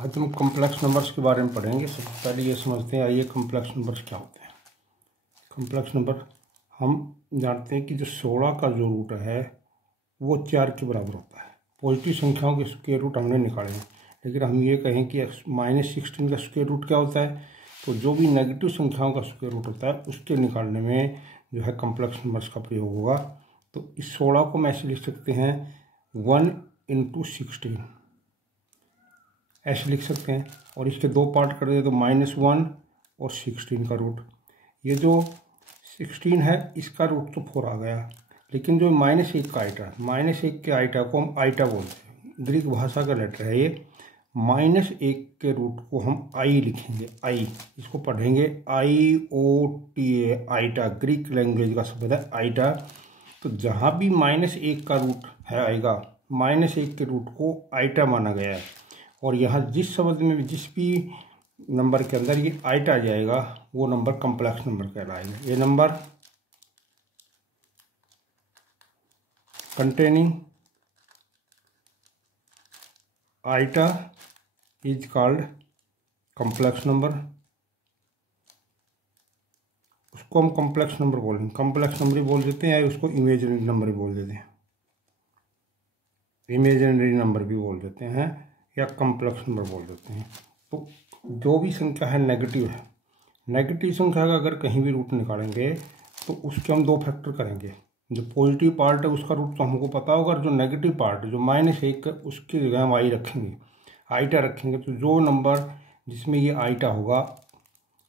आज हम complex numbers के बारे में पढ़ेंगे। सबसे पहले ये समझते हैं, आइए कॉम्प्लेक्स नंबर्स क्या होते हैं। कॉम्प्लेक्स नंबर हम जानते हैं कि जो 16 का जो रूट है वो 4 के बराबर होता है। पॉजिटिव संख्याओं के स्क्वायर रूट हमने निकाले हैं, लेकिन हम ये कहें कि -16 का स्क्वायर रूट क्या होता है, तो जो भी नेगेटिव संख्याओं का स्क्वायर रूट होता है उसके निकालने में जो है कॉम्प्लेक्स नंबर्स का प्रयोग होगा। तो इस 16 को मैं ऐसे लिख सकते हैं 1 × 16 ऐसे लिख सकते हैं, और इसके दो पार्ट कर दे तो -1 और 16 का रूट। ये जो 16 है इसका रूट तो 4 आ गया, लेकिन जो -1 का आइटा, -1 के आइटा को हम आइटा बोलते हैं, ग्रीक भाषा का लेटर है ये। -1 के रूट को हम आई लिखेंगे, आई, इसको पढ़ेंगे IOTA, आइटा, ग्रीक लैंग्वेज का शब्द है आइटा। तो जहाँ भी -1 का रूट है आएगा, -1 के रूट को आइटा माना गया है, और यहाँ जिस शब्द में जिस भी नंबर के अंदर ये आइटा आ जाएगा वो नंबर कॉम्प्लेक्स नंबर कहलाएगा। ये number containing iota is called complex number. उसको हम कॉम्प्लेक्स नंबर बोलेंगे, कॉम्प्लेक्स नंबर ही बोल देते हैं, या उसको इमेजिनरी नंबर ही बोल देते हैं, इमेजिनरी नंबर भी बोल देते हैं या कॉम्प्लेक्स नंबर बोल देते हैं। तो जो भी संख्या है नेगेटिव है, नेगेटिव संख्या का अगर कहीं भी रूट निकालेंगे तो उसके हम दो फैक्टर करेंगे। जो पॉजिटिव पार्ट है उसका रूट तो हमको पता होगा, और जो नेगेटिव पार्ट है जो -1 है उसकी जगह हम आई रखेंगे, आइटा रखेंगे। तो जो नंबर जिसमें ये आइटा होगा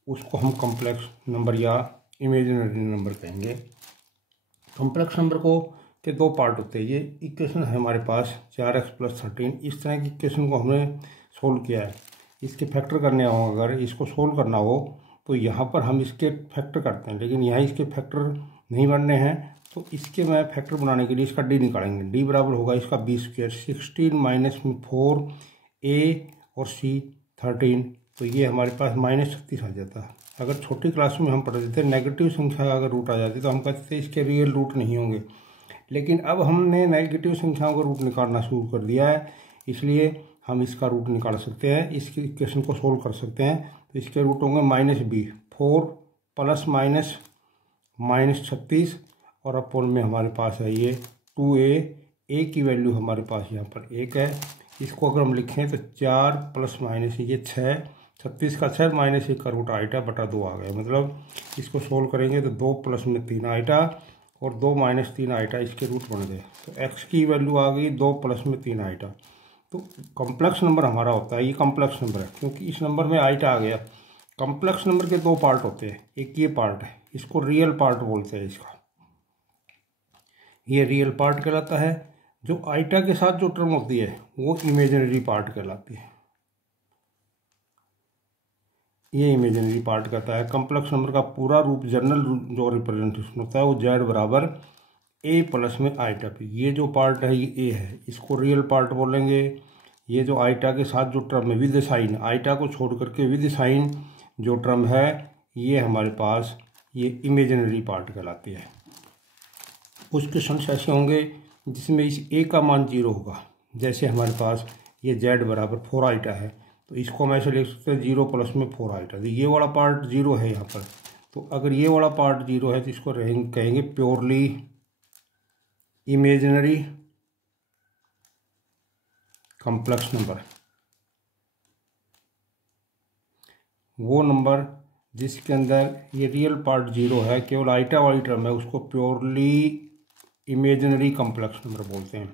उसको हम कॉम्प्लेक्स नंबर या इमेजिनरी नंबर कहेंगे। कॉम्प्लेक्स नंबर को के दो पार्ट होते हैं। ये इक्वेशन है हमारे पास 4x + 13, इस तरह की इक्वेशन को हमने सोल्व किया है। इसके फैक्टर करने हो, अगर इसको सोल्व करना हो तो यहाँ पर हम इसके फैक्टर करते हैं, लेकिन यहाँ इसके फैक्टर नहीं बनने हैं, तो इसके मैं फैक्टर बनाने के लिए इसका डी निकालेंगे। डी बराबर होगा इसका b², 16 - 4a और c 13, तो ये हमारे पास -36 आ जाता है। अगर छोटी क्लास में हम पढ़ते थे नेगेटिव संख्या का अगर रूट आ जाती तो हम कहते थे इसके रियल रूट नहीं होंगे, लेकिन अब हमने नेगेटिव संख्याओं का रूट निकालना शुरू कर दिया है, इसलिए हम इसका रूट निकाल सकते हैं, इसकी इक्वेशन को सोल्व कर सकते हैं। तो इसके रूट होंगे -b, 4 ± -36, और अपोन में हमारे पास है ये 2a, a की वैल्यू हमारे पास यहाँ पर 1 है। इसको अगर हम लिखें तो 4 ± ये 6, 36 का 6 -1 का रूट आइटा बटा 2 आ गया। मतलब इसको सोल्व करेंगे तो 2 + में 3 आइटा और 2 - 3 आइटा इसके रूट बन गए। तो x की वैल्यू आ गई 2 + में 3 आइटा। तो कॉम्प्लेक्स नंबर हमारा होता है, ये कॉम्प्लेक्स नंबर है क्योंकि इस नंबर में आइटा आ गया। कॉम्प्लेक्स नंबर के दो पार्ट होते हैं, एक ये पार्ट है, इसको रियल पार्ट बोलते हैं, इसका ये रियल पार्ट कहलाता है। जो आइटा के साथ जो टर्म होती है वो इमेजिनरी पार्ट कहलाती है, ये इमेजिनरी पार्ट कहता है। कॉम्प्लेक्स नंबर का पूरा रूप, जनरल जो रिप्रेजेंटेशन होता है वो z बराबर a + में आइटा p। ये जो पार्ट है ये a है, इसको रियल पार्ट बोलेंगे। ये जो आइटा के साथ जो टर्म है विद साइन, आइटा को छोड़ करके विद साइन जो टर्म है ये हमारे पास ये इमेजिनरी पार्ट कहलाती है। कुछ क्वेश्चन ऐसे होंगे जिसमें इस a का मान 0 होगा, जैसे हमारे पास ये z बराबर 4 आइटा है, तो इसको हम ऐसे लिख सकते हैं 0 + में 4 आइटा। तो ये वाला पार्ट 0 है यहाँ पर, तो अगर ये वाला पार्ट 0 है तो इसको कहेंगे प्योरली इमेजिनरी कॉम्प्लेक्स नंबर। वो नंबर जिसके अंदर ये रियल पार्ट 0 है, केवल आइटा वाली टर्म है, उसको प्योरली इमेजिनरी कॉम्प्लेक्स नंबर बोलते हैं।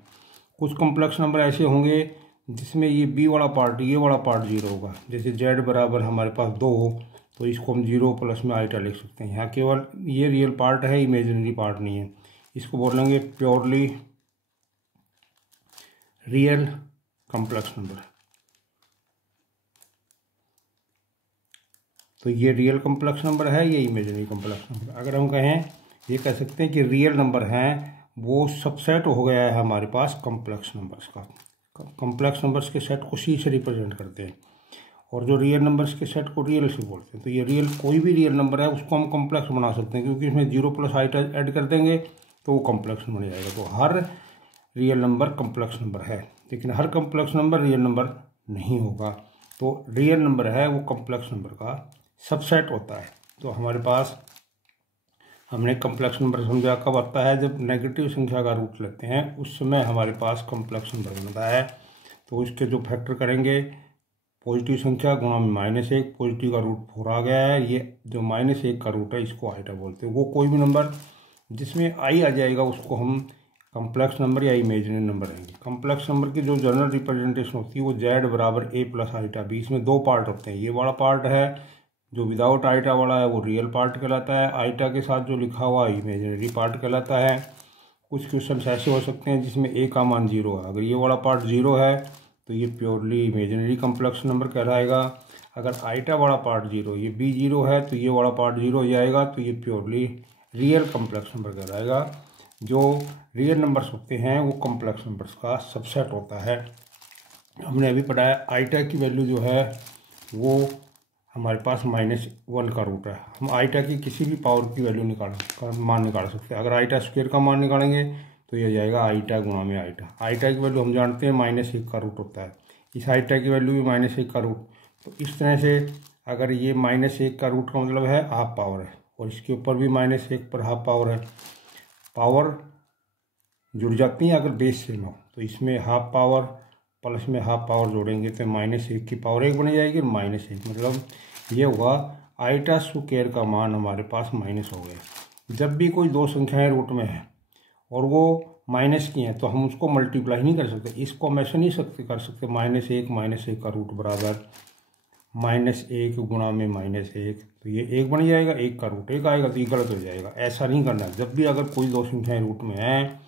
कुछ कॉम्प्लेक्स नंबर ऐसे होंगे जिसमें ये b वाला पार्ट, ये वाला पार्ट 0 होगा, जैसे z बराबर हमारे पास 2 हो तो इसको हम 0 + में आइटा लिख सकते हैं। यहाँ केवल ये रियल पार्ट है, इमेजिनरी पार्ट नहीं है, इसको बोलेंगे प्योरली रियल कॉम्प्लेक्स नंबर। तो ये रियल कॉम्प्लेक्स नंबर है, ये इमेजिनरी कॉम्प्लेक्स नंबर। अगर हम कहें, ये कह सकते हैं कि रियल नंबर हैं वो सबसेट हो गया है हमारे पास कॉम्प्लेक्स नंबर्स का। कॉम्प्लेक्स नंबर्स के सेट को c से रिप्रेजेंट करते हैं, और जो रियल नंबर्स के सेट को रियल से बोलते हैं। तो ये रियल, कोई भी रियल नंबर है उसको हम कॉम्प्लेक्स बना सकते हैं, क्योंकि इसमें 0 + आइटा ऐड कर देंगे तो वो कॉम्प्लेक्स बन जाएगा। तो हर रियल नंबर कॉम्प्लेक्स नंबर है, लेकिन हर कॉम्प्लेक्स नंबर रियल नंबर नहीं होगा। तो रियल नंबर है वो कॉम्प्लेक्स नंबर का सबसेट होता है। तो हमारे पास हमने कॉम्प्लेक्स नंबर समझा कब आता है, जब नेगेटिव संख्या का रूट लेते हैं उस समय हमारे पास कॉम्प्लेक्स नंबर बनता है। तो इसके जो फैक्टर करेंगे, पॉजिटिव संख्या गुणा में -1, पॉजिटिव का रूट 4 आ गया है, ये जो -1 का रूट है इसको आइटा बोलते हैं। वो कोई भी नंबर जिसमें आई आ जाएगा उसको हम कॉम्प्लेक्स नंबर या इमेजिनरी नंबर रहेंगे। कॉम्प्लेक्स नंबर की जो जनरल रिप्रेजेंटेशन होती है वो z बराबर a प्लस आइटा b, इसमें दो पार्ट होते हैं। ये वाला पार्ट है जो विदाउट आइटा वाला है वो रियल पार्ट कहलाता है, आइटा के साथ जो लिखा हुआ इमेजिनरी पार्ट कहलाता है। कुछ क्वेश्चन ऐसे हो सकते हैं जिसमें a का मान 0 है, अगर ये वाला पार्ट 0 है तो ये प्योरली इमेजिनरी कॉम्प्लेक्स नंबर कहलाएगा। अगर आइटा वाला पार्ट 0, ये b 0 है तो ये वाला पार्ट 0 हो जाएगा, तो ये प्योरली रियल कॉम्प्लेक्स नंबर कहलाएगा। जो रियल नंबर्स होते हैं वो कॉम्प्लेक्स नंबर्स का सबसेट होता है। हमने अभी पढ़ाया आइटा की वैल्यू जो है वो हमारे पास -1 का रूट है। हम आइटा की किसी भी पावर की वैल्यू मान निकाल सकते हैं। अगर आइटा स्क्वायर का मान निकालेंगे तो ये जाएगा आइटा गुणा में आइटा। आइटा की वैल्यू हम जानते हैं -1 का रूट होता है, इस आइटा की वैल्यू भी -1 का रूट। तो इस तरह से अगर ये -1 का रूट का मतलब है हाफ पावर है, और इसके ऊपर भी -1 पर हाफ पावर है, पावर जुड़ जाती हैं अगर बेस सेम हो। तो इसमें हाफ पावर प्लस में हाफ पावर जोड़ेंगे तो -1 की पावर 1 बन जाएगी, -1 मतलब ये हुआ आइटा स्क्वायर का मान हमारे पास माइनस हो गया। जब भी कोई दो संख्याएं रूट में है और वो माइनस की हैं तो हम उसको मल्टीप्लाई नहीं कर सकते, इसको हम ऐसे नहीं कर सकते -1 का रूट बराबर -1 गुणा में -1, तो ये 1 बन जाएगा, 1 का रूट 1 आएगा, तो ये गलत हो जाएगा। ऐसा नहीं करना। जब भी अगर कोई दो संख्याएं रूट में हैं,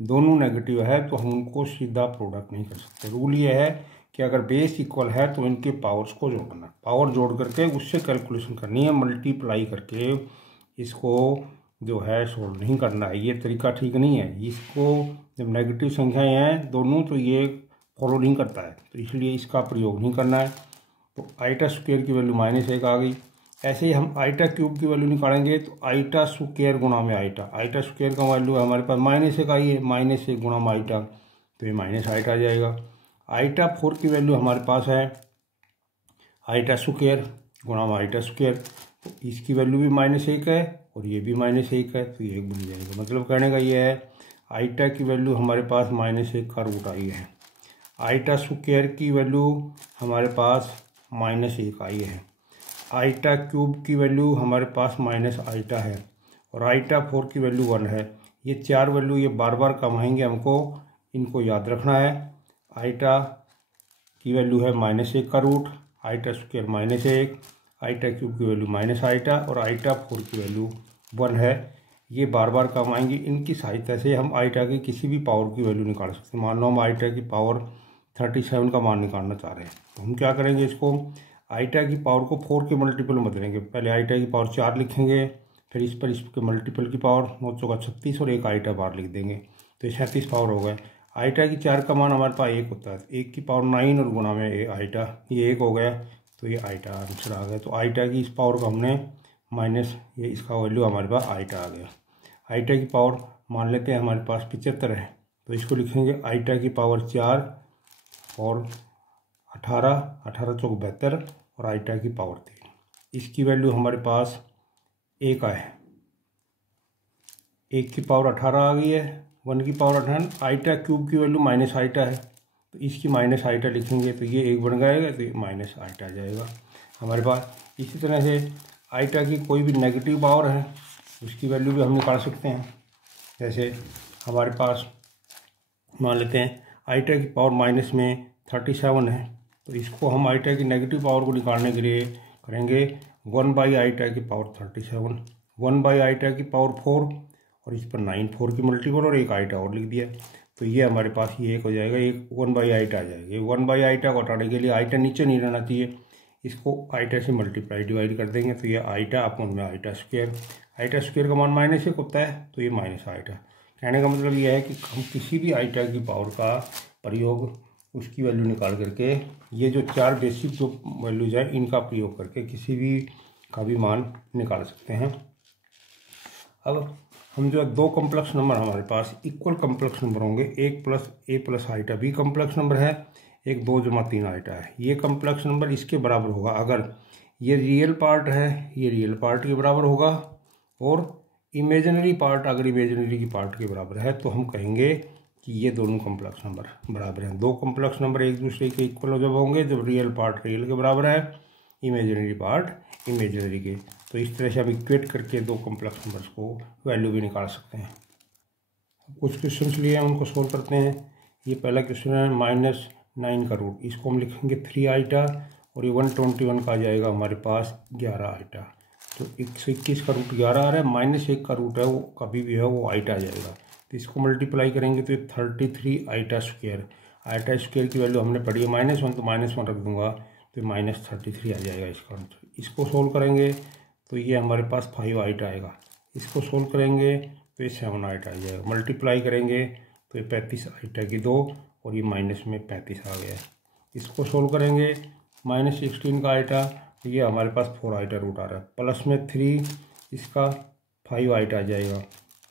दोनों नेगेटिव है, तो हम उनको सीधा प्रोडक्ट नहीं कर सकते। रूल ये है कि अगर बेस इक्वल है तो इनके पावर्स को जोड़ना, पावर जोड़ करके उससे कैलकुलेशन करनी है, मल्टीप्लाई करके इसको जो है सोल्व नहीं करना है। ये तरीका ठीक नहीं है। इसको जब नेगेटिव संख्याएं हैं दोनों तो ये फॉलो नहीं करता है, तो इसलिए इसका प्रयोग नहीं करना है। तो आइटा स्क्वायर की वैल्यू -1 आ गई। ऐसे ही हम आइटा क्यूब की वैल्यू निकालेंगे तो आइटा स्क्वायर गुणा में आइटा, आइटा स्क्वायर का वैल्यू हमारे पास -1 आई है, -1 गुणा में आइटा, तो ये -8 आ जाएगा। आइटा 4 की वैल्यू हमारे पास है आइटा स्क्वायर गुणा में आइटा स्क्वायर, तो इसकी वैल्यू भी -1 है और ये भी -1 है, तो ये 1 बन जाएगा। मतलब कहने का ये है आइटा की वैल्यू हमारे पास -1 का रूट आई है, आइटा स्क्वायर की वैल्यू हमारे पास -1 आई है, आइटा क्यूब की वैल्यू हमारे पास -आइटा है और आइटा 4 की वैल्यू 1 है। ये चार वैल्यू ये बार बार कम आएंगे, हमको इनको याद रखना है। आइटा की वैल्यू है -1 का root, iota square -1, iota cube की वैल्यू -आइटा और आइटा 4 की वैल्यू 1 है। ये बार बार कम आएंगी, इनकी सहायता से हम आइटा की किसी भी पावर की वैल्यू निकाल सकते हैं। मान लो हम आइटा की पावर 37 का मान निकालना चाह रहे हैं, तो हम क्या करेंगे, इसको आइटा की पावर को 4 के मल्टीपल में बदलेंगे। पहले आइटा की पावर 4 लिखेंगे, फिर इस पर इसके मल्टीपल की पावर 9 चौका 36 और एक आइटा बार लिख देंगे, तो ये 37 पावर हो गए। आइटा की 4 का मान हमारे पास 1 होता है, 1 की पावर 9 और गुणा में आइटा, ये 1 हो गया, तो ये आइटा आंसर आ गया। तो आइटा की इस पावर को हमने माइनस, ये इसका वैल्यू हमारे पास आइटा आ गया। आइटा की पावर मान लेते हैं हमारे पास 75 है, तो इसको लिखेंगे आइटा की पावर 4 और 18 चौक 72 और आइटा की पावर 3। इसकी वैल्यू हमारे पास 1 है, 1 की पावर 18 आ गई है, 1 की पावर 18। आइटा क्यूब की वैल्यू -आइटा है, तो इसकी -आइटा लिखेंगे तो ये 1 बन जाएगा, तो ये -आइटा आ जाएगा हमारे पास। इसी तरह से आइटा की कोई भी नेगेटिव पावर है उसकी वैल्यू भी हम निकाल सकते हैं। जैसे हमारे पास मान लेते हैं आइटा की पावर माइनस में 37 है, तो इसको हम आइटा की नेगेटिव पावर को निकालने के लिए करेंगे 1/आइटा की पावर 37, 1/आइटा की पावर 4 और इस पर 9 4 की मल्टीपल और एक आइटा और लिख दिया, तो ये हमारे पास ये 1 हो जाएगा, एक 1/आइटा आ जाएगा। ये 1/आइटा को हटाने के लिए आइटा नीचे नहीं रहना चाहिए, इसको आइटा से मल्टीप्लाई डिवाइड कर देंगे, तो ये आइटा अपन में आइटा स्क्वायर, आइटा स्क्वायर का मान -1 होता है, तो ये -आइटा। कहने का मतलब ये है कि हम किसी भी आइटा की पावर का प्रयोग उसकी वैल्यू निकाल करके, ये जो 4 बेसिक जो वैल्यूज है इनका प्रयोग करके किसी भी का भी मान निकाल सकते हैं। अब हम जो है 2 कॉम्प्लेक्स नंबर हमारे पास इक्वल कॉम्प्लेक्स नंबर होंगे, 1 + a + iota b complex number है, एक 2 जमा 3 आइटा है। ये कम्प्लेक्स नंबर इसके बराबर होगा अगर ये रियल पार्ट है, ये रियल पार्ट के बराबर होगा, और इमेजिनरी पार्ट अगर इमेजिनरी की पार्ट के बराबर है तो हम कहेंगे कि ये दोनों कम्प्लेक्स नंबर बराबर हैं। दो कम्प्लेक्स नंबर एक दूसरे के इक्वल जब होंगे जब रियल पार्ट रियल के बराबर है, इमेजिनरी पार्ट इमेजिनरी के। तो इस तरह से हम इक्वेट करके दो कम्प्लेक्स नंबर्स को वैल्यू भी निकाल सकते हैं। कुछ क्वेश्चन लिए हैं उनको सोल्व करते हैं। ये पहला क्वेश्चन है -9 का रूट, इसको हम लिखेंगे 3 आइटा, और ये 121 का आ जाएगा हमारे पास 11 आइटा। तो 121 का रूट 11 आ रहा है, -1 का रूट है वो कभी भी है वो आइटा आ जाएगा। तो इसको मल्टीप्लाई करेंगे तो ये 33 आइटा स्क्वायर। आइटा स्क्वायर की वैल्यू हमने पढ़ी है -1, तो -1 रख दूंगा तो -33 आ जाएगा इसका आंसर। इसको सोल्व करेंगे तो ये हमारे पास 5 आइटा आएगा। इसको सोल्व करेंगे तो ये 7 आइटा आ जाएगा। मल्टीप्लाई करेंगे तो ये 35 आइटा की 2, और ये माइनस में 35 आ गया। इसको सोल्व करेंगे -16 का आइटा, तो ये हमारे पास 4 आइटा रूट आ रहा है। प्लस में 3 इसका 5 आइटा आ जाएगा।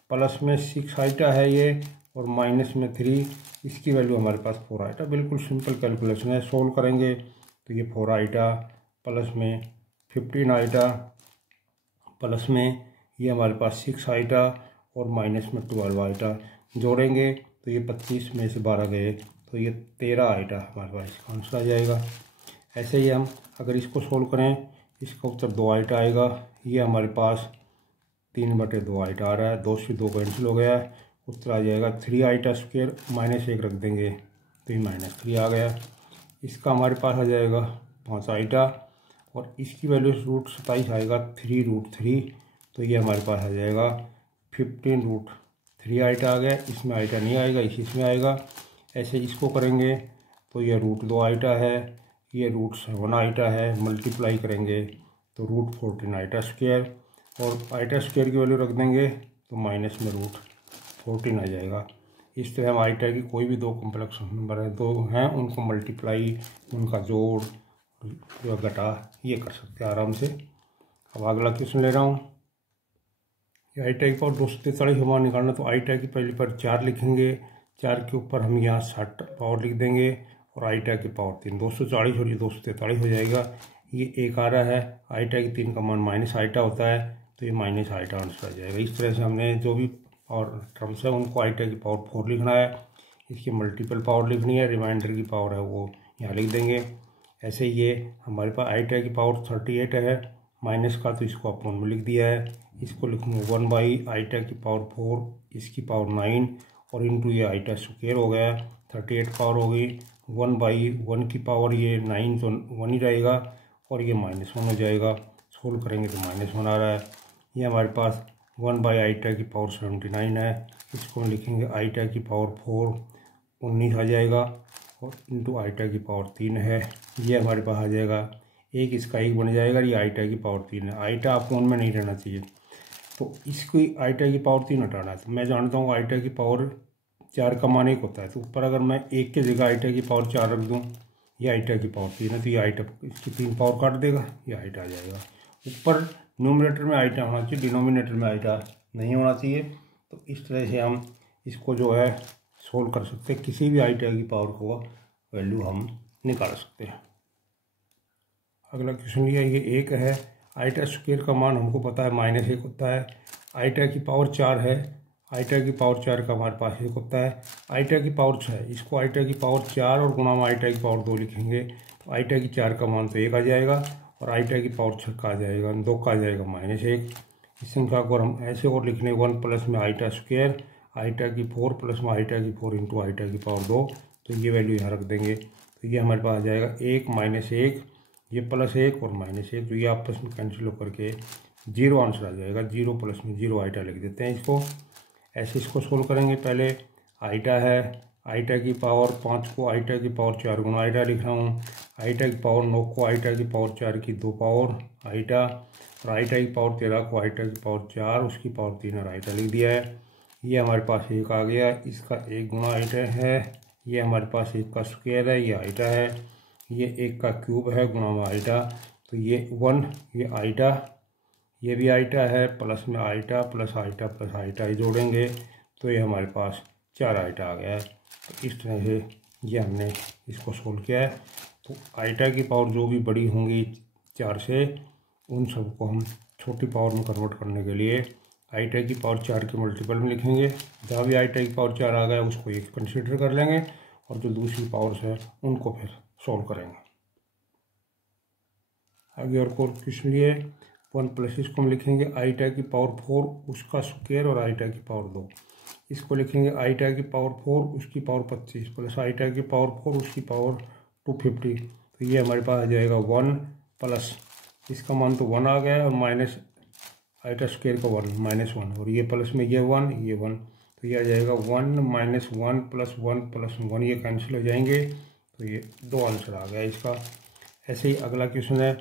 प्लस में 6 आइटा है ये, और माइनस में 3 इसकी वैल्यू हमारे पास 4 आइटा। बिल्कुल सिंपल कैलकुलेशन है। सोल्व करेंगे तो ये 4 आइटा प्लस में 15 आइटा, प्लस में ये हमारे पास 6 आइटा, और माइनस में 12 आइटा जोड़ेंगे तो ये 25 में से 12 गए तो ये 13 आइटा हमारे पास इसका आंसर आ जाएगा। ऐसे ही हम अगर इसको सोल्व करें, इसका उत्तर 2 आइटा आएगा। ये हमारे पास 3/2 आइटा आ रहा है, 2 से 2 कैंसिल हो गया है, उत्तर आ जाएगा 3 आइटा स्क्वायर, -1 रख देंगे तो ये -3 आ गया। इसका हमारे पास आ जाएगा 5 आइटा, और इसकी वैल्यू √27 आएगा 3√3, तो ये हमारे पास आ जाएगा 15√3 आइटा आ गया। इसमें आइटा नहीं आएगा, इसमें आएगा। ऐसे इसको करेंगे तो ये √2 आइटा है, ये √7 आइटा है। मल्टीप्लाई करेंगे तो √14 आइटा स्क्वायर, और आइटा स्क्वायर की वैल्यू रख देंगे तो माइनस में √14 आ जाएगा। इस तरह हम आइटा की कोई भी दो कम्प्लेक्स नंबर है दो हैं उनको मल्टीप्लाई, उनका जोड़ या घटा ये कर सकते हैं आराम से। अब अगला क्वेश्चन ले रहा हूँ। ये आइटा की पावर 243 हमारा निकालना, तो आइटा की पहली पर 4 लिखेंगे, 4 के ऊपर हम यहाँ 60 पावर लिख देंगे, और आइटा की पावर 3, 240 और ये 243 हो जाएगा। ये 1 आ रहा है, आइटा की 3 का मान माइनस आइटा होता है, तो ये माइनस आइटा आंसर आ जाएगा। इस तरह से हमने जो भी पावर टर्म्स है उनको आइटा की पावर 4 लिखना है, इसकी मल्टीपल पावर लिखनी है, रिमाइंडर की पावर है वो यहाँ लिख देंगे। ऐसे ये हमारे पास आइटा की पावर 38 है, माइनस का तो इसको अपॉन में लिख दिया है। इसको लिखूँगा 1 आइटा की पावर 4, इसकी पावर 9, और इंटू ये आइटा स्क्वायर हो गया, 38 पावर हो गई, 1/1 की पावर ये 9 तो 1 ही रहेगा, और ये -1 हो जाएगा। सोल्व करेंगे तो -1 आ रहा है। ये हमारे पास 1 आइटा की पावर 79 है, इसको हम लिखेंगे आइटा की पावर 4, 19 आ जाएगा, और इंटू आइटा की पावर 3 है। ये हमारे पास आ जाएगा, एक इसका 1 बन जाएगा। ये आइटा की पावर 3 है, आइटा अपॉन में नहीं रहना चाहिए, तो इसको आइटा की पावर 3 हटाना है। तो मैं जानता हूँ आइटा की पावर 4 का मान 1 होता है, तो ऊपर अगर मैं 1 की जगह आइटा की पावर 4 रख दूँ, ये आइटा की पावर 3 है, तो ये आइटा इसकी 3 पावर काट देगा, ये आइटा आ जाएगा। ऊपर न्यूमरेटर में आइटा होना चाहिए, डिनोमिनेटर में आइटा नहीं होना चाहिए। तो इस तरह से हम इसको जो है सोल्व कर सकते हैं, किसी भी आइटा की पावर को वैल्यू हम निकाल सकते हैं। अगला क्वेश्चन लिया, ये 1 है, आइटा स्क्वायर का मान हमको पता है -1 होता है। आइटा की पावर 4 है, आइटा की पावर 4 का हमारे पास 1 होता है। आइटा की पावर 6, इसको आइटा की पावर 4 और गुणा में आइटा की पावर 2 लिखेंगे, तो आइटा की 4 का मान तो 1 आ जाएगा, और आइटा की पावर 6 का आ जाएगा 2 का आ जाएगा -1। इस संख्या को हम ऐसे और लिखने 1 प्लस में आइटा स्क्वायर, आइटा की 4 प्लस में आइटा की 4 इंटू आइटा की पावर 2, तो ये वैल्यू यहाँ रख देंगे। तो ये हमारे पास आ जाएगा 1 -1, ये +1 और -1, तो ये आपस में कैंसिल होकर के 0 आंसर आ जाएगा। 0 प्लस में 0 आइटा लिख देते हैं इसको। ऐसे इसको सोल्व करेंगे, पहले आइटा है, आइटा की पावर 5 को आइटा की पावर 4 गुना आइटा लिख रहा हूँ, आइटा की पावर 9 को आइटा की पावर 4 की 2 पावर आइटा, और आइटा की पावर 13 को आइटा की पावर 4 उसकी पावर 3 और आइटा लिख दिया है। ये हमारे पास 1 आ गया, इसका 1 गुना आइटा है, ये हमारे पास 1 का स्क्वायर है, ये आइटा है, ये 1 का क्यूब है गुणा में आइटा, तो ये 1, ये आइटा, ये भी आइटा है, प्लस में iota plus iota plus iota ही जोड़ेंगे तो ये हमारे पास 4 आइटा आ गया है। तो इस तरह से ये हमने इसको सोल्व किया है। तो आइटा की पावर जो भी बड़ी होंगी 4 से, उन सबको हम छोटी पावर में कन्वर्ट करने के लिए आइटा की पावर 4 के मल्टीपल में लिखेंगे। जहाँ भी आइटा की पावर 4 आ गया उसको एक कंसिडर कर लेंगे और जो दूसरी पावर्स है उनको फिर सॉल्व करेंगे। आगे और क्वेश्चन लिए 1 प्लस इसको हम लिखेंगे आइटा की पावर 4 उसका स्क्वायर और आइटा की पावर 2। इसको लिखेंगे आइटा की पावर 4 उसकी पावर 25 प्लस आइटा की पावर 4 उसकी पावर 250। तो ये हमारे पास आ जाएगा 1 प्लस इसका मान तो 1 आ गया और माइनस आइटा स्क्वायर का 1 -1 और ये प्लस में ये 1 ये 1, तो ये आ जाएगा 1 - 1 प्लस 1 प्लस 1, ये कैंसिल हो जाएंगे। तो ये 2 आंसर आ गया इसका। ऐसे ही अगला क्वेश्चन है,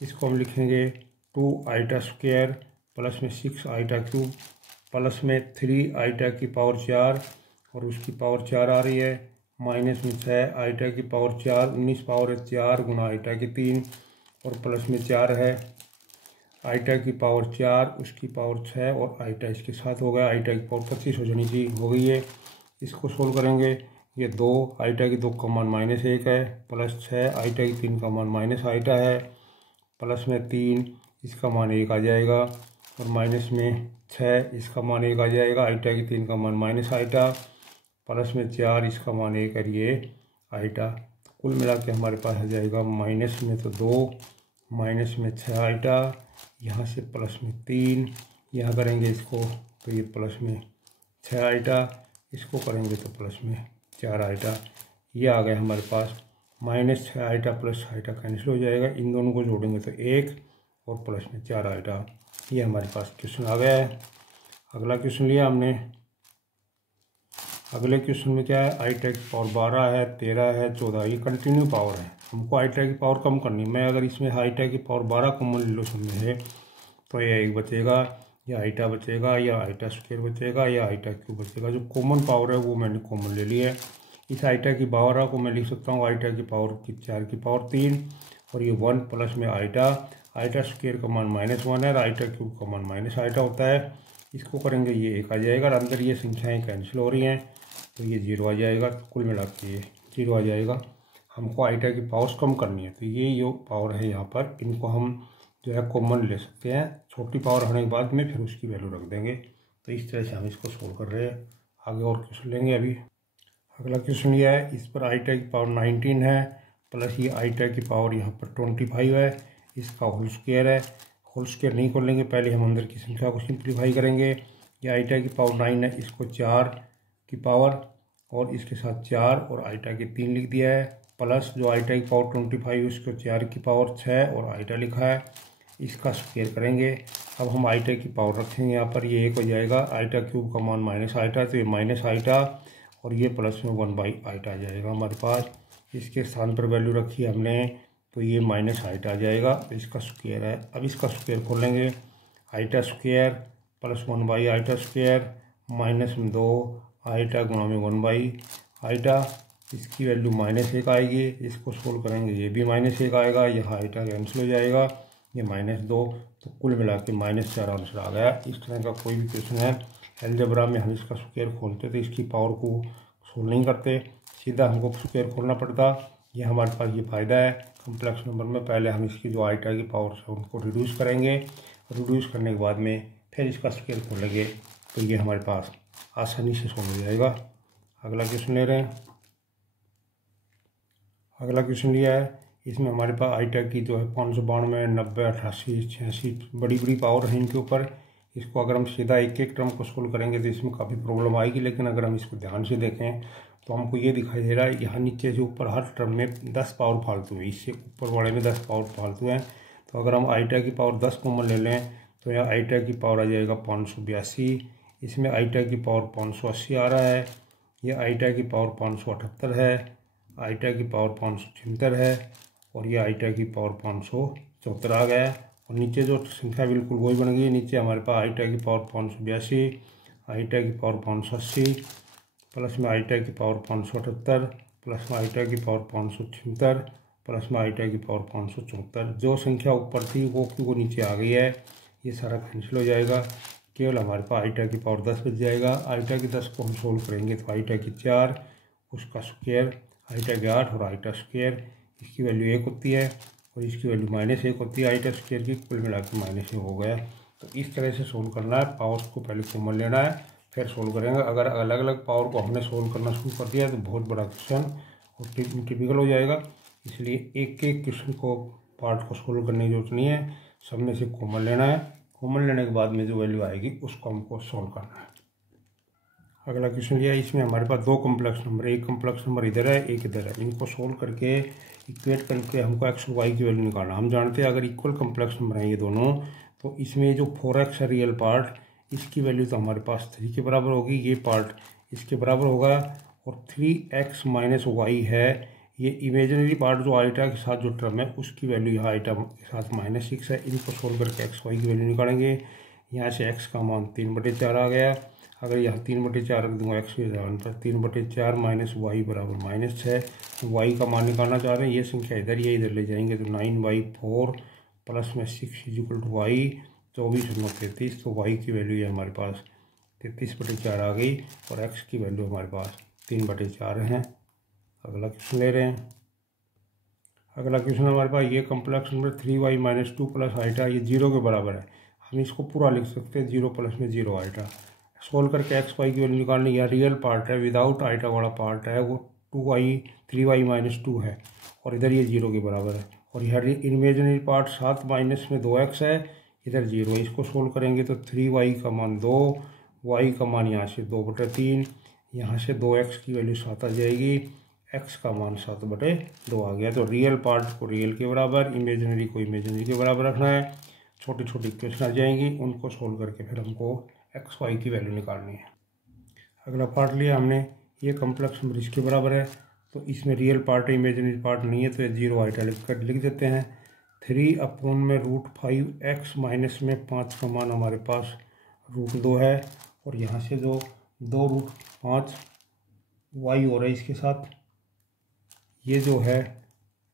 इसको हम लिखेंगे 2 आइटा स्क्वायर प्लस में 6 आइटा क्यूब प्लस में 3 आइटा की पावर 4 और उसकी पावर 4 आ रही है, माइनस में 6 आइटा की पावर 4 19 पावर 4 गुना आइटा की 3 और प्लस में 4 है आइटा की पावर 4 उसकी पावर 6 और आइटा इसके साथ हो गया, आइटा की पावर 25 हो जानी चाहिए, हो गई है। इसको सोल्व करेंगे, ये 2 आइटा की 2 का मान -1 है प्लस 6 आइटा की 3 का मान माइनस आइटा है प्लस में 3 इसका मान 1 आ जाएगा और माइनस में 6 इसका मान 1 आ जाएगा, आइटा की 3 का मान माइनस आइटा प्लस में 4 इसका मान 1 है ये आइटा। कुल मिला के हमारे पास आ जाएगा माइनस में तो 2 माइनस में 6 आइटा, यहाँ से प्लस में 3, यहाँ करेंगे इसको तो ये प्लस में 6 आइटा, इसको करेंगे तो प्लस में 4 आइटा। ये आ गए हमारे पास -6 आइटा प्लस आइटा कैंसिल हो जाएगा, इन दोनों को जोड़ेंगे तो 1 और प्लस में 4 आइटा। ये हमारे पास क्वेश्चन आ गया है। अगला क्वेश्चन लिया हमने, अगले क्वेश्चन में क्या है, आइटा की पावर 12 है 13 है 14, ये कंटिन्यू पावर है, हमको आइटा की पावर कम करनी। मैं अगर इसमें आइटा की पावर 12 कॉमन ले लो सब में है तो ये 1 बचेगा, या आइटा बचेगा, या आइटा स्क्वायर बचेगा, या आइटा क्यूब बचेगा। जो कॉमन पावर है वो मैंने कॉमन ले ली है। इस आइटा की 12 को मैं लिख सकता हूँ आइटा की पावर की 4 की पावर 3 और ये 1 प्लस में आइटा, आइटा स्क्वायर का मान -1 है और आइटा क्यूब का मान माइनस आइटा होता है। इसको करेंगे ये 1 आ जाएगा और अंदर ये संख्याएँ कैंसिल हो रही हैं तो ये 0 आ जाएगा, तो कुल मिला के ये 0 आ जाएगा। हमको आइटा की पावर्स कम करनी है तो ये जो पावर है यहाँ पर इनको हम जो है कॉमन ले सकते हैं, छोटी पावर होने के बाद में फिर उसकी वैल्यू रख देंगे। तो इस तरह से हम इसको सोल्व कर रहे हैं। आगे और क्वेश्चन लेंगे। अभी अगला क्वेश्चन ये है, इस पर आइटा की पावर 19 है प्लस ये आइटा की पावर यहाँ पर 25 है, इसका होल स्क्वायर है। होल स्क्वायर नहीं कर लेंगे, पहले हम अंदर की संख्या को सिंप्लीफाई करेंगे। ये आइटा की पावर 9 है, इसको 4 की पावर और इसके साथ 4 और आइटा की 3 लिख दिया है, प्लस जो आइटा की पावर 25 उसको 4 की पावर 6 और आइटा लिखा है, इसका स्क्वायर करेंगे। अब हम आइटा की पावर रखेंगे यहाँ पर, ये 1 हो जाएगा, आइटा क्यूब का मान माइनस आइटा तो ये माइनस आइटा और ये प्लस में 1 आइटा आ जाएगा हमारे पास। इसके स्थान पर वैल्यू रखी है हमने तो ये माइनस आइटा आ जाएगा, तो इसका स्क्वायर है। अब इसका स्क्वायर खोलेंगे, iota square plus 1 iota square minus में 2 आइटा गुणा में 1 आइटा, इसकी वैल्यू -1 आएगी। इसको सोल्व करेंगे, ये भी -1 आएगा, यहाँ आइटा कैंसिल हो जाएगा, ये -2, तो कुल मिला के -4 आंसर आ गया। इस तरह का कोई भी क्वेश्चन है अलजेब्रा में हम इसका स्क्वायर खोलते तो इसकी पावर को सोल्व नहीं करते, सीधा हमको स्क्वायर खोलना पड़ता। ये हमारे पास ये फ़ायदा है कम्प्लेक्स नंबर में, पहले हम इसकी जो आइटा की पावर है उनको रिड्यूस करेंगे, रिड्यूस करने के बाद में फिर इसका स्क्वायर खोलेंगे तो ये हमारे पास आसानी से सोल्व हो जाएगा। अगला क्वेश्चन ले रहे हैं। अगला क्वेश्चन लिया है, इसमें हमारे पास आइटा की जो है 592 90 88 86 बड़ी बड़ी पावर है इनके ऊपर। इसको अगर हम सीधा एक एक टर्म को सोल्व करेंगे तो इसमें काफ़ी प्रॉब्लम आएगी, लेकिन अगर हम इसको ध्यान से देखें तो हमको ये दिखाई दे रहा है यहाँ नीचे से ऊपर हर टर्म में 10 पावर फालतू है, इससे ऊपर वाले में 10 पावर फालतू है। तो अगर हम आइटा की पावर 10 कॉमन ले लें तो यहाँ आइटा की पावर आ जाएगा 582, इसमें आइटा की पावर 580 आ रहा है, ये आइटा की पावर 578 है, आइटा की पावर 576 है और ये आइटा की पावर 574 आ गया। और नीचे जो संख्या बिल्कुल वही बन गई है, नीचे हमारे पास आइटा की पावर 582, आइटा की पावर 580 प्लस में आइटा की पावर 578 प्लस में आइटा की पावर 576 प्लस में आइटा की पावर 574। जो संख्या ऊपर थी वो नीचे आ गई है, ये सारा कैंसिल हो जाएगा, केवल हमारे पास आइटा की पावर 10 बच जाएगा। आइटा की 10 को हम सोल्व करेंगे तो आइटा की 4 उसका स्क्वायर, आईटा के 8 और आईटा स्क्वायर, इसकी वैल्यू 1 होती है और इसकी वैल्यू -1 होती है आईटा स्क्वायर की, कुल मिला के -1 हो गया। तो इस तरह से सोल्व करना है। पावर्स को पहले कॉमन लेना है, फिर सोल्व करेंगे। अगर अलग अलग पावर को हमने सोल्व करना शुरू कर दिया तो बहुत बड़ा क्वेश्चन और टिपिकल हो जाएगा। इसलिए एक एक क्वेश्चन को पार्ट को सोल्व करने की जरूरत नहीं है, सब में से कॉमन लेना है। कॉमन लेने के बाद में जो वैल्यू आएगी उसको हमको सोल्व करना है। अगला क्वेश्चन लिया, इसमें हमारे पास दो कॉम्प्लेक्स नंबर, एक कॉम्प्लेक्स नंबर इधर है एक इधर है, इनको सोल्व करके इक्वेट करके हमको एक्स और वाई की वैल्यू निकालना। हम जानते हैं अगर इक्वल कॉम्प्लेक्स नंबर हैं ये दोनों, तो इसमें जो 4x है रियल पार्ट, इसकी वैल्यू तो हमारे पास 3 के बराबर होगी, ये पार्ट इसके बराबर होगा। और 3x माइनस वाई है, ये इमेजिनरी पार्ट जो आईटा के साथ जो टर्म है उसकी वैल्यू यहाँ आईटा के साथ -6 है। इनको सोल्व करके एक्स वाई की वैल्यू निकालेंगे। यहाँ से x का मान 3/4 आ गया। अगर यहाँ 3/4 रख दूंगा एक्स की जगह पर, 3/4 माइनस वाई बराबर -6। वाई का मान निकालना चाह रहे हैं, ये संख्या इधर ये इधर ले जाएंगे तो 9/4 प्लस में 6 इक्वल टू वाई, 24 और 33। तो वाई की वैल्यू है हमारे पास 33/4 आ गई और एक्स की वैल्यू हमारे पास 3/4 है। अगला क्वेश्चन ले रहे हैं। अगला क्वेश्चन हमारे पास ये कॉम्प्लेक्स नंबर 3y - 2 प्लस आईटा, ये 0 के बराबर है। हम इसको पूरा लिख सकते हैं 0 प्लस में 0 आईटा। सोल्व करके एक्स वाई की वैल्यू निकालनी। यह रियल पार्ट है, विदाउट आईटा वाला पार्ट है वो 3y - 2 है और इधर ये 0 के बराबर है। और यह इमेजिनरी पार्ट 7 माइनस में 2x है, इधर 0 है। इसको सोल्व करेंगे तो 3y का मान 2, y का मान यहाँ से 2/3, यहाँ से 2x की वैल्यू 7 आ जाएगी, x का मान 7/2 आ गया। तो रियल पार्ट को रियल के बराबर, इमेजिनरी को इमेजिनरी के बराबर रखना है। छोटी छोटी इक्वेशन आ जाएंगी, उनको सोल्व करके फिर हमको एक्स वाई की वैल्यू निकालनी है। अगला पार्ट लिया हमने, ये कॉम्प्लेक्स नंबर इसके बराबर है, तो इसमें रियल पार्ट है इमेजिनरी पार्ट नहीं है, तो ये 0 आइटैलिक कर लिख देते हैं। 3/√5x माइनस में 5 का मान हमारे पास √2 है और यहाँ से जो 2√5 y हो रहा है इसके साथ, ये जो है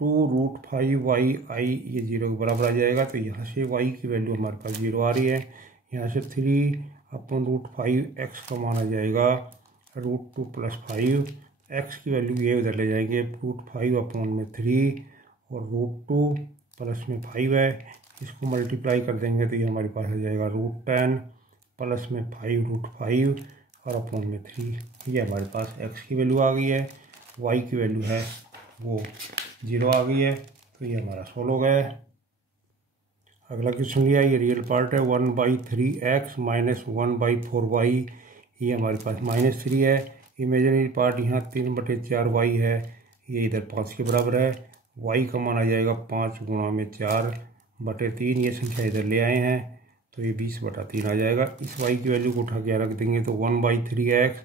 2√5y i, ये 0 के बराबर आ जाएगा। तो यहाँ से y की वैल्यू हमारे पास 0 आ रही है। यहाँ से 3/√5x का मान आ जाएगा √2 + 5, x की वैल्यू ये उधर ले जाएंगे, √5/3 और √2 प्लस में 5 है, इसको मल्टीप्लाई कर देंगे तो ये हमारे पास आ जाएगा √10 प्लस में 5√5 और अपॉन में 3। ये हमारे पास x की वैल्यू आ गई है, y की वैल्यू है वो 0 आ गई है। तो ये हमारा सोल्व हो गया है। अगला क्वेश्चन लिया, ये रियल पार्ट है 1/3x माइनस 1/4y, ये हमारे पास -3 है। इमेजिनरी पार्ट यहाँ 3/4y है, ये इधर 5 के बराबर है। y का मान आ जाएगा 5 × 4/3, ये संख्या इधर ले आए हैं तो ये 20/3 आ जाएगा। इस y की वैल्यू को उठा के रख देंगे तो 1/3x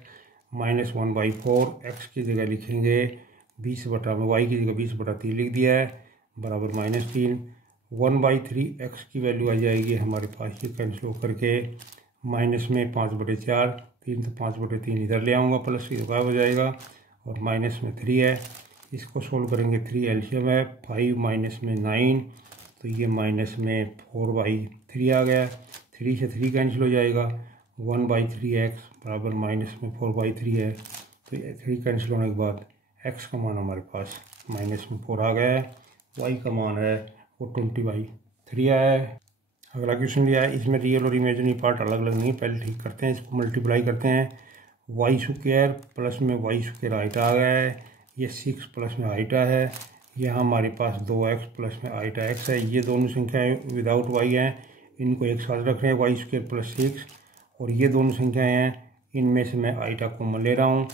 माइनस 1/4, x की जगह लिखेंगे 20 बटा में y की जगह 20/3 लिख दिया है बराबर -3। 1/3x की वैल्यू आ जाएगी हमारे पास, ये कैंसिल होकर के माइनस में 5/4, 3 तो 5/3 इधर ले आऊँगा, प्लस की गायब हो जाएगा और माइनस में 3 है। इसको सोल्व करेंगे, 3 एलसीएम है, 5 माइनस में 9, तो ये माइनस में 4/3 आ गया। 3 से 3 कैंसिल हो जाएगा, 1/3x बराबर माइनस में 4/3 है। तो ये 3 कैंसिल होने के बाद x का मान हमारे पास माइनस में 4 आ गया है, y का मान है वो 20/3 आया है। अगला क्वेश्चन लिया है, इसमें रियल और इमेजिनरी पार्ट अलग अलग नहीं, पहले ठीक करते हैं, इसको मल्टीप्लाई करते हैं। y² प्लस में y² आइटा आ गया है, ये 6 प्लस में आइटा है, यहाँ हमारे पास 2x प्लस में आइटा x है। ये दोनों संख्याएं विदाउट y हैं, इनको एक साथ रख रहे हैं, y² + 6। और ये दोनों संख्याएं हैं, इनमें से मैं आइटा कॉमन ले रहा हूँ।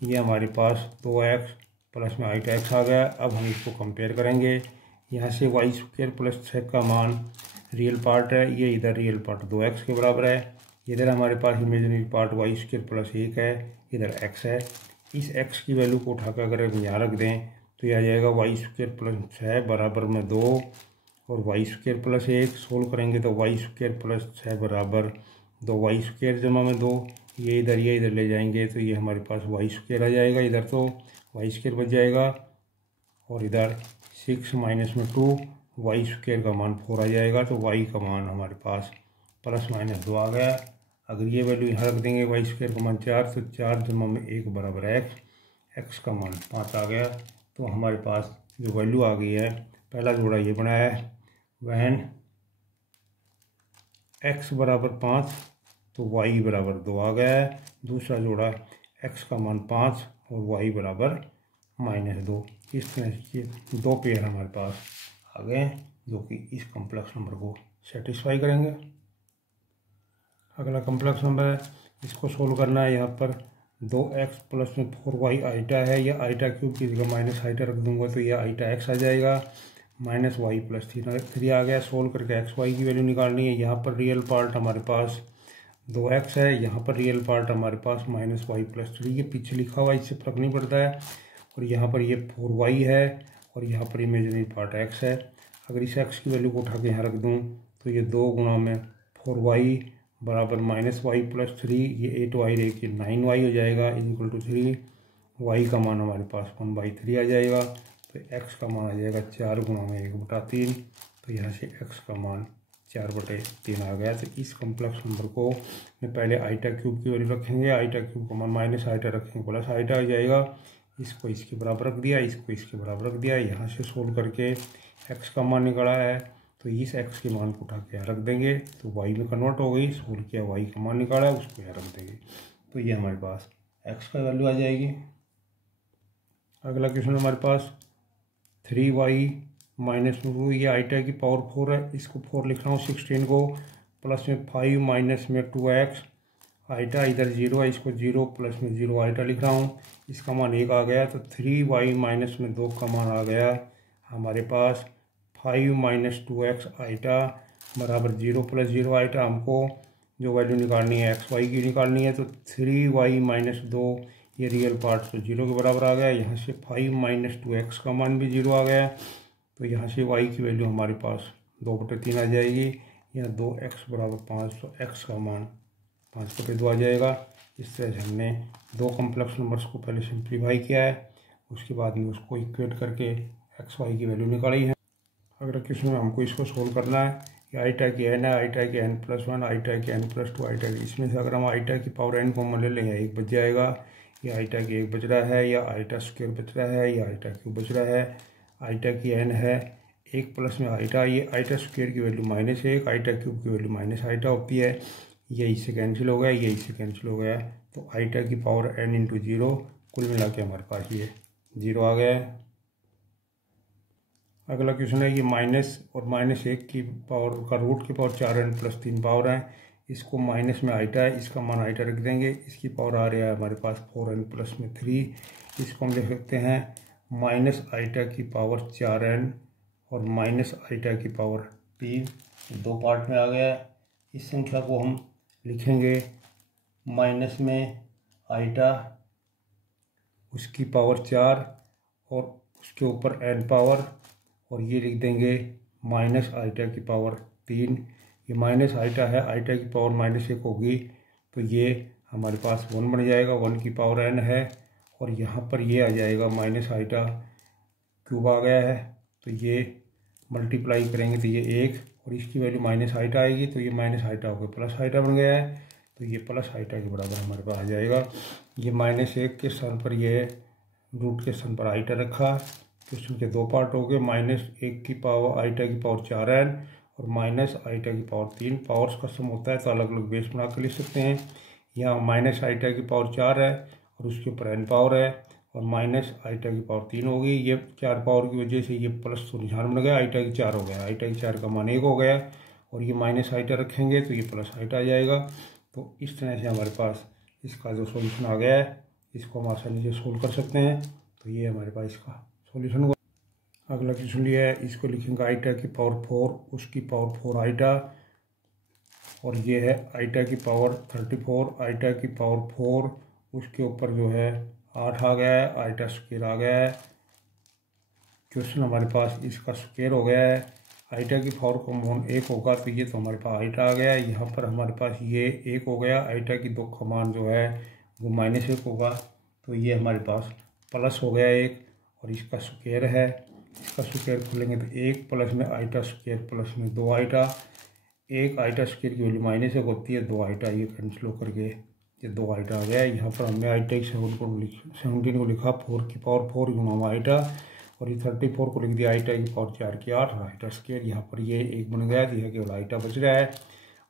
ये हमारे पास 2x प्लस में आइटा x आ गया। अब हम इसको कंपेयर करेंगे, यहाँ से y² + 6 का मान रियल पार्ट है, ये इधर रियल पार्ट 2x के बराबर है, इधर हमारे पास इमेजिनरी पार्ट y² + 1 है, इधर x है। इस x की वैल्यू को उठाकर अगर हम यहाँ रख दें तो यह आ जाएगा y² + 6 बराबर में 2 और y² + 1। सोल्व करेंगे तो y² + 6 बराबर 2y² जमा में 2, ये इधर ले जाएंगे तो ये हमारे पास y² आ जाएगा, इधर तो y² बच जाएगा और इधर 6 माइनस में 2, y² का मान 4 आ जाएगा। तो y का मान हमारे पास ±2 आ गया। अगर ये वैल्यू यहाँ रख देंगे y² का मान 4, तो 4 जमा में 1 बराबर x, एक्स का मान 5 आ गया। तो हमारे पास जो वैल्यू आ गई है, पहला जोड़ा ये बना है, वहन x बराबर 5 तो y बराबर 2 आ गया है। दूसरा जोड़ा x का मान 5 और y बराबर -2। इस तरह के दो पेयर हमारे पास आ गए जो कि इस कॉम्प्लेक्स नंबर को सेटिस्फाई करेंगे। अगला कॉम्प्लेक्स नंबर है, इसको सोल्व करना है। यहाँ पर 2x प्लस में 4y आइटा है, या आइटा क्यूब की जगह माइनस आइटा रख दूंगा तो यह आइटा x आ जाएगा। -y प्लस 3 आ गया। सोल्व करके xy की वैल्यू निकालनी है। यहाँ पर रियल पार्ट हमारे पास 2x है, यहाँ पर रियल पार्ट हमारे पास -y प्लस 3 के पीछे लिखा हुआ, इससे फर्क नहीं पड़ता है। और यहाँ पर ये 4y है और यहाँ पर इमेजिनरी पार्ट x है। अगर इस x की वैल्यू को उठा के यहाँ रख दूँ तो ये 2 गुणा में 4y बराबर -y प्लस 3, ये 8y रह के 9y हो जाएगा इक्वल टू 3। y का मान हमारे पास 1/3 आ जाएगा। तो x का मान आ जाएगा 4 गुणा में 1/3। तो यहाँ से x का मान 4/3 आ गया। तो इस कॉम्प्लेक्स नंबर को में पहले आइटा क्यूब की वैल्यू रखेंगे, आइटा क्यूब का मान माइनस आइटा रखेंगे प्लस आइटा आ जाएगा। इसको इसके बराबर रख दिया, इसको इसके बराबर रख दिया। यहाँ से सोल्व करके x का मान निकाला है तो इस x के मान को उठा के यहाँ रख देंगे तो y में कन्वर्ट हो गई। सोल्व किया, y का मान निकाला है उसको यहाँ रख देंगे तो ये हमारे पास x का वैल्यू आ जाएगी। अगला क्वेश्चन हमारे पास 3y माइनस में 2, ये आइटा की पावर 4 है, इसको 4 लिख रहा हूँ 16 को, प्लस में 5 माइनस में 2x, आइटा इधर 0 है, इसको 0 प्लस में 0 आइटा लिख रहा हूँ। इसका मान 1 आ गया। तो 3y माइनस में 2 का मान आ गया हमारे पास 5 माइनस 2x आइटा बराबर 0 प्लस 0 आइटा। हमको जो वैल्यू निकालनी है xy की निकालनी है। तो 3y माइनस 2 ये रियल पार्ट तो 0 के बराबर आ गया। यहाँ से 5 माइनस 2x का मान भी 0 आ गया। तो यहाँ से y की वैल्यू हमारे पास 2/3 आ जाएगी। यहाँ 2x बराबर 5 तो x का मान 5/2 आ जाएगा। इस तरह से हमने दो कॉम्प्लेक्स नंबर्स को पहले सिंप्लीफाई किया है, उसके बाद में उसको इक्वेट करके xy की वैल्यू निकाली है। अगला क्वेश्चन में हमको इसको सोल्व करना है। ये आइटा की n है, आइटा की n+1, आइटा की n+2, आइटा की, इसमें से अगर हम आइटा की पावर n कॉमन ले लें या 1 बच जाएगा। ये आइटा की 1 बच रहा है, या आइटा स्क्वायर बच रहा है, या आइटा क्यूब बच रहा है। आइटा की n है, 1 प्लस में आइटा, ये आइटा स्क्वायर की वैल्यू -1, आइटा क्यूब की वैल्यू माइनस आइटा होती है। ये इससे कैंसिल हो गया, ये इससे कैंसिल हो गया। तो आइटा की पावर n इंटू 0, कुल मिला के हमारे पास ये 0 आ गया है। अगला क्वेश्चन है, ये माइनस और -1 की पावर का रूट की पावर 4n प्लस 3 पावर है। इसको माइनस में आइटा है, इसका मान आइटा रख देंगे। इसकी पावर आ रहा है हमारे पास 4n प्लस में 3। इसको हम लिख सकते हैं माइनस आइटा की पावर 4n और माइनस आइटा की पावर 3, दो पार्ट में आ गया। इस संख्या को हम लिखेंगे माइनस में आइटा, उसकी पावर 4 और उसके ऊपर n पावर, और ये लिख देंगे माइनस आइटा की पावर 3। ये माइनस आइटा है, आइटा की पावर -1 होगी तो ये हमारे पास 1 बन जाएगा, 1 की पावर n है। और यहाँ पर ये आ जाएगा माइनस आइटा क्यूब आ गया है, तो ये मल्टीप्लाई करेंगे तो ये 1, और इसकी वैल्यू माइनस आइटा आएगी तो ये माइनस आइटा होकर प्लस आइटा बन गया है। तो ये प्लस आइटा के बराबर हमारे पास आ जाएगा। ये -1 के स्थान पर ये रूट के स्थान पर आइटा रखा। क्वेश्चन के दो पार्ट हो गए, -1 की पावर आइटा की पावर 4n और माइनस आइटा की पावर 3। पावर्स का सम होता है तो अलग अलग बेस बना के लिख सकते हैं। यहाँ माइनस आइटा की पावर 4 है और उसके ऊपर n पावर है, और माइनस आइटा की पावर 3 होगी। ये 4 पावर की वजह से ये प्लस तो निशान बन गया, आइटा की 4 हो गया, आइटा की 4 का मान 1 हो गया, और ये माइनस आइटा रखेंगे तो ये प्लस आइटा आ जाएगा। तो इस तरह से हमारे पास इसका जो सॉल्यूशन आ गया है, इसको हम आसानी से सोल्व कर सकते हैं। तो ये हमारे पास इसका सॉल्यूशन हुआ। अगला क्वेश्चन लिया है, इसको लिखेंगे आइटा की पावर 4, उसकी पावर 4 आइटा, और ये है आइटा की पावर 34, आइटा की पावर 4, उसके ऊपर जो है 8 आ गया है, आइटा स्क्वायर आ गया है। क्वेश्चन हमारे पास इसका स्क्वायर हो गया है। आइटा की पावर का मान 1 होगा तो ये तो हमारे पास आइटा आ गया है। यहाँ पर हमारे पास ये 1 हो गया, आइटा की 2 का मान जो है वो -1 होगा, तो ये हमारे पास प्लस हो गया 1, और इसका स्क्वायर है। इसका स्क्वायर खोलेंगे तो 1 प्लस में आइटा स्क्वायर प्लस में 2 आइटा, 1 आइटा स्क्वायर की वैल्यू -1 होती है, 2 आइटा, ये कैंसिल होकर के ये 2 आइटा आ गया। यहाँ पर हमने आइटा 17 को लिखा 4 की पावर 4 गुना आइटा, और ये 34 को लिख दिया आइटा की पावर 4 की 8 आइटा स्क्वायर। यहाँ पर ये 1 बन गया, यह केवल आइटा बच रहा है,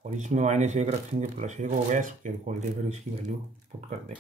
और इसमें -1 रखेंगे, +1 हो गया, स्क्वायर खोल दे, फिर इसकी वैल्यू पुट कर दें।